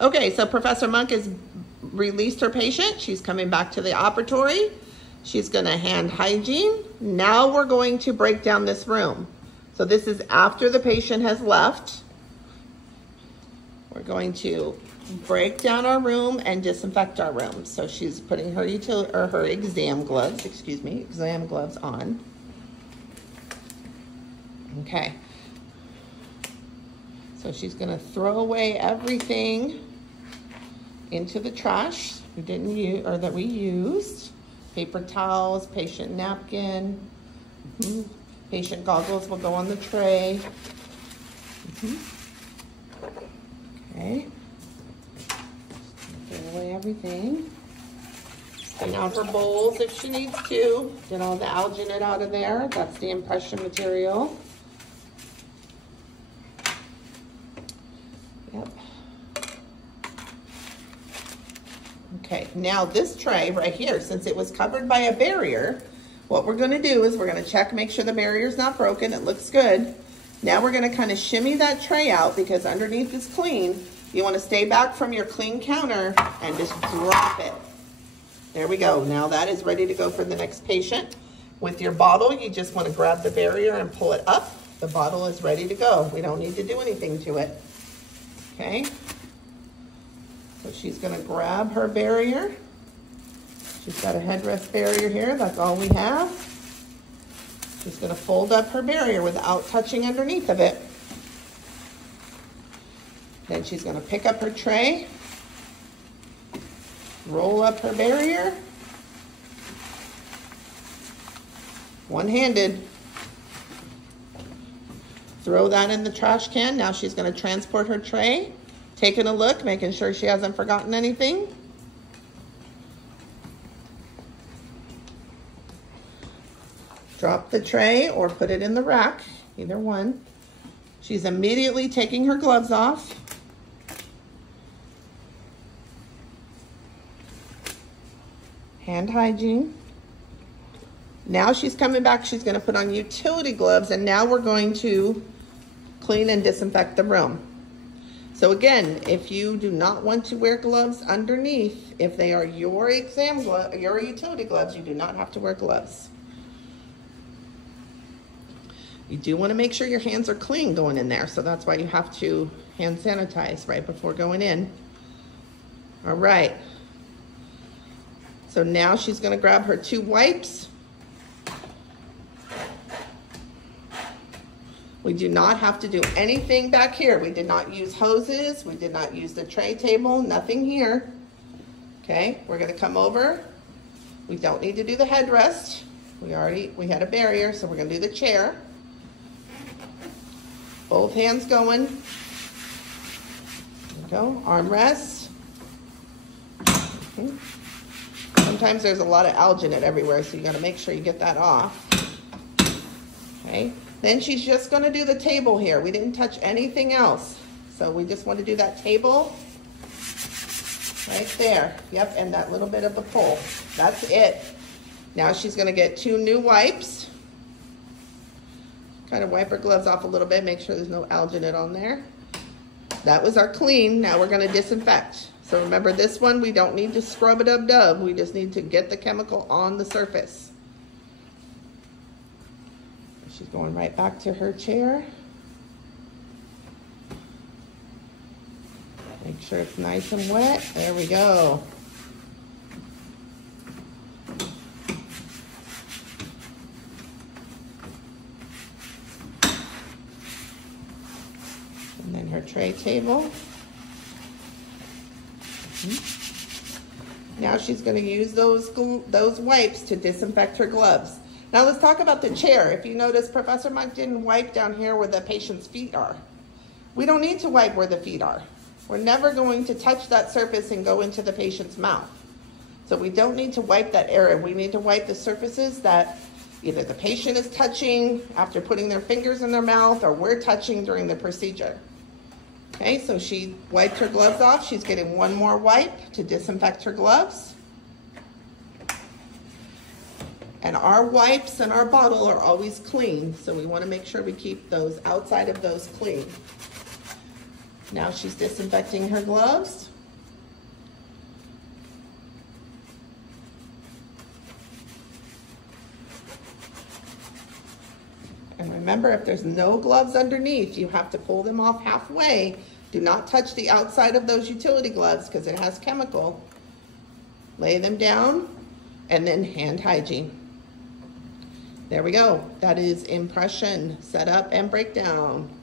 Okay, so Professor Monk has released her patient. She's coming back to the operatory. She's going to hand hygiene. Now we're going to break down this room. So this is after the patient has left. We're going to break down our room and disinfect our room. So she's putting her exam gloves on. Okay. So she's going to throw away everything into the trash we didn't use or that we used. Paper towels, patient napkin, patient goggles will go on the tray. Okay. Throw away everything. Clean out her bowls if she needs to. Get all the alginate out of there. That's the impression material. Yep. Okay, now this tray right here, since it was covered by a barrier, what we're gonna do is we're gonna check, make sure the barrier's not broken, it looks good. Now we're gonna kind of shimmy that tray out because underneath is clean. You wanna stay back from your clean counter and just drop it. There we go, now that is ready to go for the next patient. With your bottle, you just wanna grab the barrier and pull it up. The bottle is ready to go. We don't need to do anything to it. Okay, so she's gonna grab her barrier. She's got a headrest barrier here, that's all we have. She's gonna fold up her barrier without touching underneath of it. Then she's gonna pick up her tray, roll up her barrier, one-handed. Throw that in the trash can. Now she's going to transport her tray, taking a look, making sure she hasn't forgotten anything. Drop the tray or put it in the rack, either one. She's immediately taking her gloves off. Hand hygiene. Now she's coming back, she's going to put on utility gloves, and now we're going to clean and disinfect the room. So again, if you do not want to wear gloves underneath, if they are your your utility gloves, you do not have to wear gloves. You do want to make sure your hands are clean going in there, so that's why you have to hand sanitize right before going in. All right. So now she's going to grab her 2 wipes. We do not have to do anything back here. We did not use hoses. We did not use the tray table, nothing here. Okay, we're gonna come over. We don't need to do the headrest. We had a barrier, so we're gonna do the chair. Both hands going. There we go, armrest. Okay. Sometimes there's a lot of alginate everywhere, so you gotta make sure you get that off. Okay. Then she's just going to do the table here. We didn't touch anything else. So we just want to do that table right there. Yep, and that little bit of the pole. That's it. Now she's going to get 2 new wipes. Kind of wipe her gloves off a little bit, make sure there's no alginate on there. That was our clean. Now we're going to disinfect. So remember this one, we don't need to scrub it up dub. We just need to get the chemical on the surface. She's going right back to her chair. Make sure it's nice and wet. There we go. And then her tray table. Now she's going to use those wipes to disinfect her gloves. Now let's talk about the chair. If you notice, Professor Monk didn't wipe down here where the patient's feet are. We don't need to wipe where the feet are. We're never going to touch that surface and go into the patient's mouth. So we don't need to wipe that area. We need to wipe the surfaces that either the patient is touching after putting their fingers in their mouth or we're touching during the procedure. Okay, so she wiped her gloves off. She's getting 1 more wipe to disinfect her gloves. And our wipes and our bottle are always clean, so we want to make sure we keep those outside of those clean. Now she's disinfecting her gloves. And remember, if there's no gloves underneath, you have to pull them off halfway. Do not touch the outside of those utility gloves because it has chemical. Lay them down, and then hand hygiene. There we go. That is impression, setup, and breakdown.